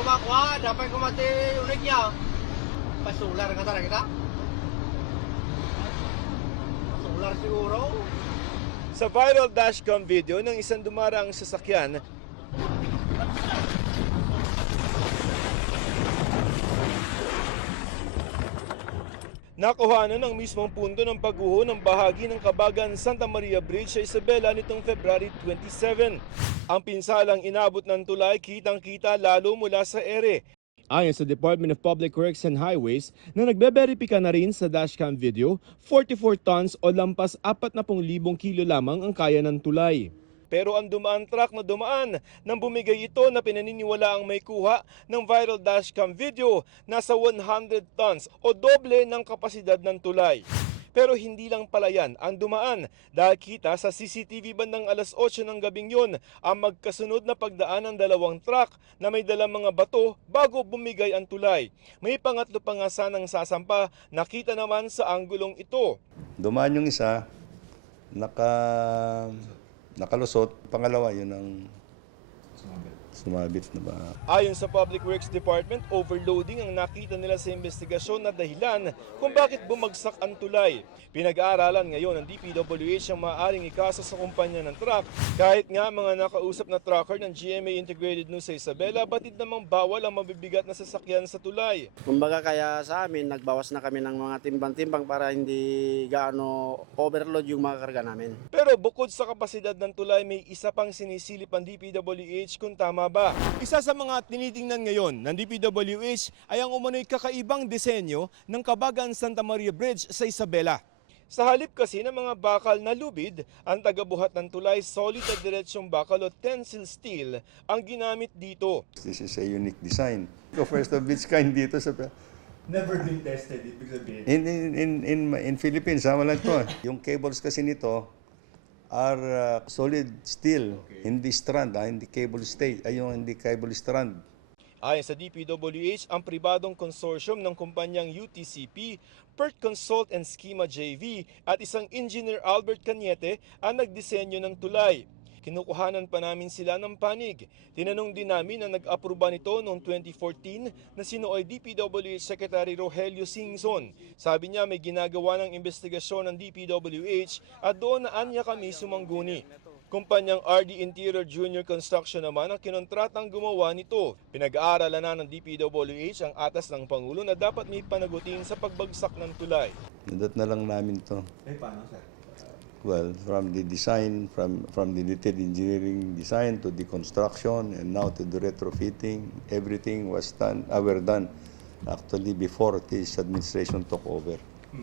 kumakuha, dapat kumati ulit niya. Pasular ka talaga kita? Pasular siguro. Sa viral dashcam video ng isang dumaraang sasakyan, nakuhanan ang mismong punto ng pagguho ng bahagi ng Kabagan Santa Maria Bridge sa Isabela nitong February 27. Ang pinsalang inabot ng tulay kitang-kita lalo mula sa ere. Ayon sa Department of Public Works and Highways na nagbeberipika na rin sa dashcam video, 44 tons o lampas 40,000 kilo lamang ang kaya ng tulay. Pero ang dumaan truck na dumaan nang bumigay ito na pinaniniwala ang may kuha ng viral dashcam video nasa 100 tons o doble ng kapasidad ng tulay. Pero hindi lang pala yan ang dumaan dahil kita sa CCTV bandang alas 8 ng gabing yun ang magkasunod na pagdaan ng dalawang truck na may dalang mga bato bago bumigay ang tulay. May pangatlo pa nga sanang sasampa, nakita naman sa anggulong ito. Dumaan yung isa, nakalusot. Pangalawa, yun ang sumabit na ba? Ayon sa Public Works Department, overloading ang nakita nila sa investigasyon na dahilan kung bakit bumagsak ang tulay. Pinag-aaralan ngayon ng DPWH ang maaaring ikasa sa kumpanya ng truck. Kahit nga mga nakausap na trucker ng GMA Integrated News sa Isabela, batid namang bawal ang mabibigat na sasakyan sa tulay. Kumbaga kaya sa amin, nagbawas na kami ng mga timbang-timbang para hindi gaano overload yung mga karga namin. Pero bukod sa kapasidad ng tulay, may isa pang sinisilip ang DPWH kung tama ba. Isa sa mga tinitingnan ngayon ng DPWH ay ang umano'y kakaibang disenyo ng Kabagan Santa Maria Bridge sa Isabela. Sa halip kasi ng mga bakal na lubid, ang tagabuhat ng tulay solid at diretsyong bakal o tensile steel ang ginamit dito. This is a unique design. The first of its kind dito sa... Never been tested, ibig sabihin. In Philippines, wala to. Yung cables kasi nito are solid steel, hindi strand, hindi cable stay, hindi cable strand. Ayon sa DPWH, ang pribadong konsorsyum ng kumpanyang UTCP, PERT Consult and Schema JV at isang engineer Albert Cañete ang nagdisenyo ng tulay. Kinukuhanan pa namin sila ng panig. Tinanong din namin na nag-aproba nito noong 2014 na sinooy DPWH Secretary Rogelio Singson. Sabi niya may ginagawa ng investigasyon ng DPWH at doon na anya kami sumangguni. Kumpanyang RD Interior Junior Construction naman ang kinontratang gumawa nito. Pinag-aaralan na ng DPWH ang atas ng Pangulo na dapat may panagutin sa pagbagsak ng tulay. Nadat na lang namin to. Paano, sir? Well, from the design, from the detailed engineering design to the construction and now to the retrofitting, everything was done, were done actually before this administration took over.